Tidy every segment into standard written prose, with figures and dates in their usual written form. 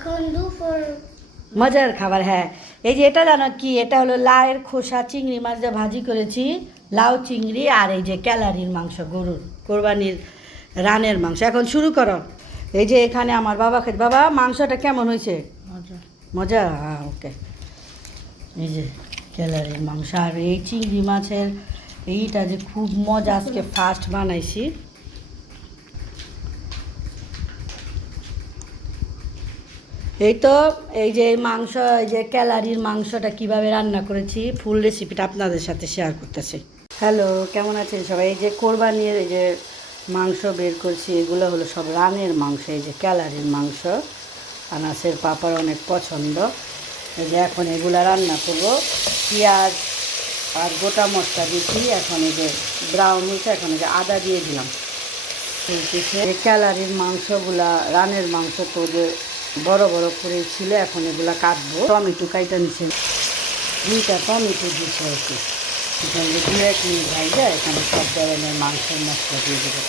এখন দুপুর মজার খাবার, হ্যাঁ। এই যে এটা জানো কি, এটা হলো লাউয়ের খোসা চিংড়ি মাছ দিয়ে ভাজি করেছি, লাউ চিংড়ি, আর এই যে ক্যালারির মাংস, গরুর কোরবানির রানের মাংস। এখন শুরু করো। এই যে এখানে আমার বাবা খেতে, বাবা মাংসটা কেমন হয়েছে? মজা, হ্যাঁ, ওকে। এই যে ক্যালারির মাংস, আর এই চিংড়ি মাছের এইটা যে খুব মজা, আজকে ফার্স্ট বানাইছি। এই তো, এই যে মাংস, এই যে ক্যালারির মাংসটা কিভাবে রান্না করেছি, ফুল রেসিপিটা আপনাদের সাথে শেয়ার করতেছি। হ্যালো, কেমন আছেন সবাই? এই যে কোরবানির এই যে মাংস বের করছি, এগুলো হলো সব রানের মাংস। এই যে ক্যালারির মাংস, আনাসের পাপার অনেক পছন্দ। এই যে এখন এগুলা রান্না করব, পেঁয়াজ আর গোটা মশলা দিচ্ছি। এখন এই যে ব্রাউন হয়েছে, এখন এই যে আদা দিয়ে দিলাম। এই ক্যালারির মাংসগুলা, রানের মাংস তো যে বড় বড় করে ছিল, এখন এগুলা কাটবো। টমেটো কাইটা নিচ্ছে, 2টা টমেটো দিচ্ছে আর কি। এখানে 2-1 মিনিট ভাজা, এখানে সব ধরনের মাংসের মশলা দিয়ে দেবো।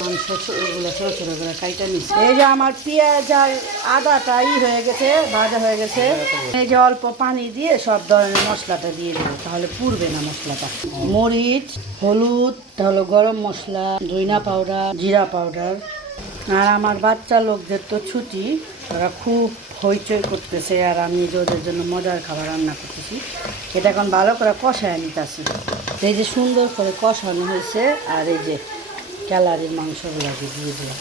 মাংস এগুলো ছোটো ছোটো করে কাইটা নিচ্ছে। এই যে আমার পেঁয়াজ আর আদাটা হয়ে গেছে, ভাজা হয়ে গেছে। এই যে অল্প পানি দিয়ে সব ধরনের মশলাটা দিয়ে দেবো, তাহলে পুড়বে না মশলাটা। মরিচ, হলুদ, তাহলে গরম মশলা, ধনিয়া পাউডার, জিরা পাউডার। আর আমার বাচ্চা লোকদের তো ছুটি, ওরা খুব হইচই করতেছে, আর আমি যে ওদের জন্য মজার খাবার রান্না করতেছি। এটা এখন ভালো করে কষায় নিতেছি। এই যে সুন্দর করে কষানো হয়েছে, আর এই যে ক্যালারির মাংসগুলোকে দিয়ে দিলাম।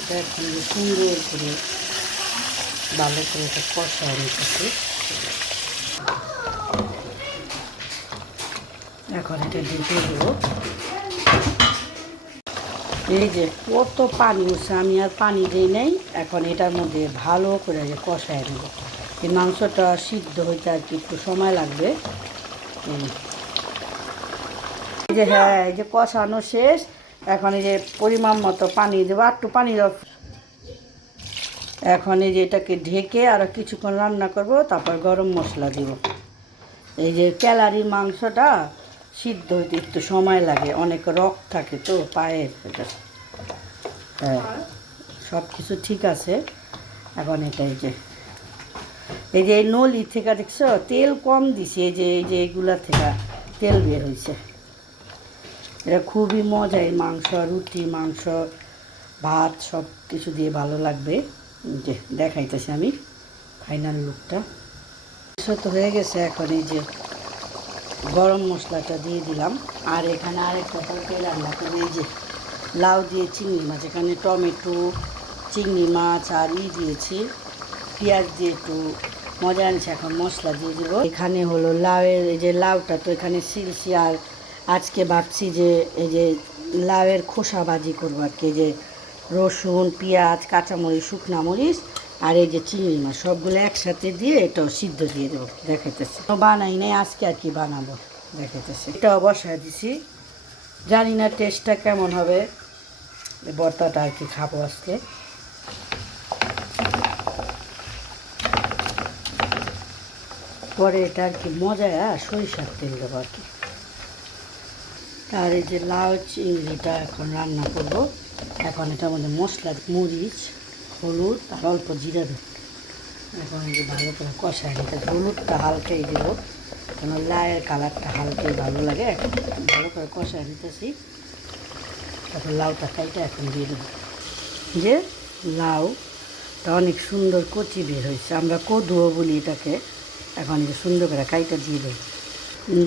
এটা এখন সুন্দর করে ভালো করে এটা কষায় নিতেছি। এখন এটা ঢেকে দেবো। এই যে কত পানি উঠছে, আমি আর পানি দিই নাই। এখন এটার মধ্যে ভালো করে যে কষায় নেব। এই মাংসটা সিদ্ধ হইতে আর কি একটু সময় লাগবে। এই যে, হ্যাঁ, এই যে কষানো শেষ। এখন এই যে পরিমাণ মতো পানি দেবো, একটু পানি দেবো। এখন এই যে এটাকে ঢেকে আরও কিছুক্ষণ রান্না করব, তারপর গরম মশলা দিব। এই যে ক্যালারির মাংসটা সিদ্ধ হইতে একটু সময় লাগে, অনেক রক থাকে তো পায়ের। হ্যাঁ, সব কিছু ঠিক আছে। এখন এটা এই যে এই নলি থেকে দেখছো তেল কম দিছি, এই যে এইগুলা থেকে তেল বের হয়েছে। এটা খুবই মজা, এই মাংস, রুটি, মাংস, ভাত সব কিছু দিয়ে ভালো লাগবে। যে দেখাইতেছি আমি ফাইনাল লুকটা। তো হয়ে গেছে। এখন এই যে গরম মশলাটা দিয়ে দিলাম, আর এখানে আরেকটা তরকারি রান্না করে, এই যে লাউ দিয়ে চিংড়ি মাছ, এখানে টমেটো, চিংড়ি মাছ আর দিয়েছি, পেঁয়াজ দিয়ে একটু মজা আনছে। এখন মশলা দিয়ে দেবো। এখানে হলো লাউয়ের, এই যে লাউটা তো এখানে ছিলছি, আর আজকে ভাবছি যে এই যে লাউয়ের খোসা ভাজি করবো আর কি। যে রসুন, পেঁয়াজ, কাঁচামরিচ, শুকনা মরিচ আর এই যে চিংড়ি মাছ সবগুলো একসাথে দিয়ে এটাও সিদ্ধ দিয়ে দেবো। দেখাইতেছি, বানাই নাই আজকে, আর কি বানাবো দেখাইতেছি। এটাও বসায় দিছি, জানি না টেস্টটা কেমন হবে। ভর্তাটা আর কি খাবো আজকে। পরে এটা আর কি মজায় সরিষার তেল দেবো আর কি। আর এই যে লাউ চিংড়িটা এখন রান্না করব। এখন এটার মধ্যে মশলা, মরিচ, হলুদ আর অল্প জিরা দেবো। এখন এই যে ভালো করে কষায় নিতে, হলুদটা হালকাই দেবো, কেন লাউয়ের কালারটা হালকাই ভালো লাগে। এখন ভালো করে কষায় নিতেছি। এখন লাউটা কাইটা এখন দিয়ে দেবো। যে লাউটা অনেক সুন্দর কচি বের হয়েছে, আমরা কদুও বলি এটাকে। এখন যে সুন্দর করে কাইটা দিয়ে দেবো।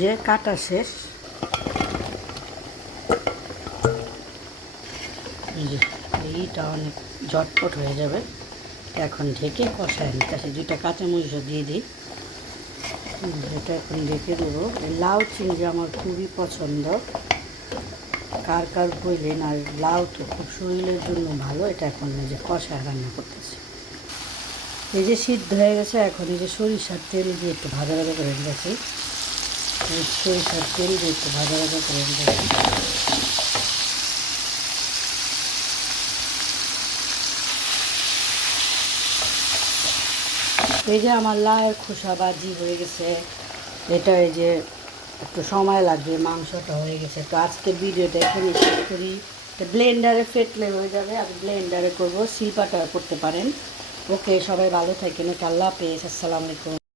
যে কাটা শেষ, এইটা অনেক ঝটপট হয়ে যাবে। এখন ঢেকে কষায় নিতেছি, 2টা কাঁচামরিচও দিয়ে দিই। এটা এখন ঢেকে দেবো। এই লাউ চিংড়ি আমার খুবই পছন্দ, কার কার বললেন। আর লাউ তো খুব শরীরের জন্য ভালো। এটা এখন এই যে কষায় রান্না করতেছি। এই যে সিদ্ধ হয়ে গেছে। এখন এই যে সরিষার তেল দিয়ে একটু ভাজা ভাজা করে নিয়েছি, সরিষার তেল দিয়ে একটু ভাজা ভাজা করে নিয়েছি। এই যে আমার লাউয়ের খোসা ভাজি হয়ে গেছে। এটা এই যে একটু সময় লাগবে, মাংসটা হয়ে গেছে। তো আজকের ভিডিওটা এখানে শেষ করি। ব্লেন্ডারে ফেটলে হয়ে যাবে, আমি ব্লেন্ডারে করবো, শিলপাটা করতে পারেন। ওকে, সবাই ভালো থাকেন। ওকে, আল্লাহ হাফেজ, আসসালামু আলাইকুম।